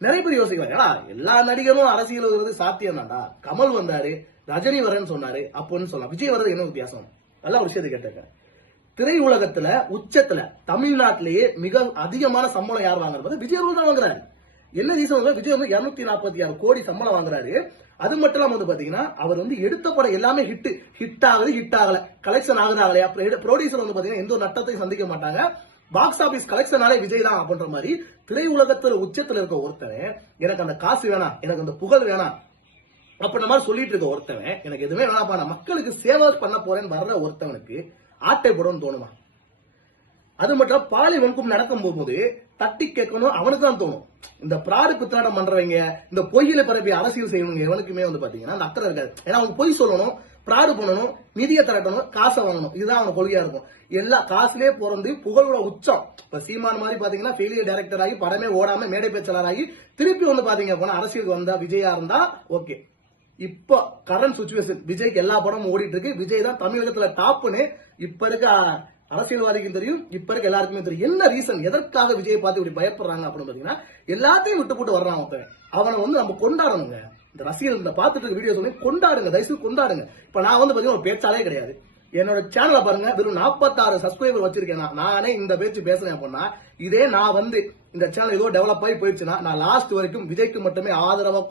நிறைய பேர் யோசிக்கலாம், ஏன்னா எல்லா நடிகரும் அரசியல் வருவது சாத்தியம் தான்டா. கமல் வந்தாரு, ரஜினி வரேன்னு சொன்னாரு, அப்போன்னு சொல்லலாம். விஜய் வர்றது என்ன வித்தியாசம்? நல்ல ஒரு விஷயத்தை கேட்டாங்க. திரை உலகத்துல உச்சத்துல தமிழ்நாட்டிலேயே மிக அதிகமான சம்பளம் யார் வாங்குறது? விஜய் அவர்கள் தான் வாங்குறாரு. என்ன ரீசன்? விஜய் வந்து 246 கோடி சம்பளம் வாங்குறாரு. அது மட்டும் இல்லாம வந்து பாத்தீங்கன்னா அவர் வந்து எடுத்த படம் எல்லாமே ஹிட் ஆகுது, ஹிட் ஆகல, கலெக்ஷன் ஆகுது ஆகலையா, ப்ரொடியூசர் வந்து பாத்தீங்கன்னா எந்த ஒரு நட்டத்தையும் சந்திக்க மாட்டாங்க. பாக்ஸ் ஆபீஸ் கலெக்ஷனாலே விஜய் தான் அப்படின்ற மாதிரி திரை உலகத்துல உச்சத்துல இருக்க ஒருத்தன் எனக்கு அந்த காசு வேணாம், எனக்கு அந்த புகழ் வேணாம் அப்படின்ற மாதிரி சொல்லிட்டு இருக்க ஒருத்தவன் எனக்கு எதுவுமே வேணாப்பா, நான் மக்களுக்கு சேவை பண்ண போறேன்னு வர்ற ஒருத்தவனுக்கு ஆட்டை போடணும்னு தோணுமா? அது மட்டும் பாலி வன்கும் நடக்கும் போகும்போது தட்டி கேட்கணும் அவனுக்கு தான் தோணும். இந்த பிராடு பித்தாடம் பண்றவங்க, இந்த பொய்யில பரப்பி அரசியல் செய்யணும் எவனுக்குமே வந்து பாத்தீங்கன்னா அந்த அக்கறை இருக்காது. ஏன்னா அவன் பொய் சொல்லணும், பிராடு பண்ணணும், நிதியை திரட்டணும், காசை வாங்கணும், இதுதான் அவன் கொள்கையா இருக்கும். எல்லா காசுலயே பிறந்து புகழோட உச்சம். இப்ப சீமான் மாதிரி பாத்தீங்கன்னா ஃபெயிலியர் டைரக்டர் ஆகி படமே ஓடாம மேடை பேச்சாளர் ஆகி திருப்பி வந்து பாத்தீங்க போனா அரசியலுக்கு வந்தா விஜயா இருந்தா ஓகே. இப்ப கரண்ட் சுச்சுவேஷன் விஜய்க்கு எல்லா படமும் ஓடிட்டு இருக்கு. விஜய் தான் தமிழகத்துல டாப்னு இப்ப இருக்க அரசியல்வாதிக்கும் தெரியும், இப்ப இருக்க எல்லாருக்குமே தெரியும். என்ன ரீசன், எதற்காக விஜயை பார்த்து இப்படி பயப்படுறாங்க அப்படின்னு பாத்தீங்கன்னா எல்லாத்தையும் விட்டு போட்டு வர்றான் ஒருத்தன். அவனை வந்து நம்ம கொண்டாடணுங்க. இந்த ரசிகர்கள் இந்த பார்த்துட்டு இருக்க வீடியோ சொல்லி கொண்டாடுங்க, தயவுசெய்து கொண்டாடுங்க. இப்ப நான் வந்து பாத்தீங்கன்னா ஒரு பேச்சாலே கிடையாது. என்னோட சேனலை பாருங்க, வெறும் 46 சப்ஸ்கிரைபர் வச்சிருக்கேன். நானே இந்த பேச்சு பேசுறேன் அப்படின்னா இதே நான் வந்து இந்த சேனல் ஏதோ டெவலப் ஆகி போயிடுச்சுன்னா நான் லாஸ்ட் வரைக்கும் விஜய்க்கு மட்டுமே ஆதரவா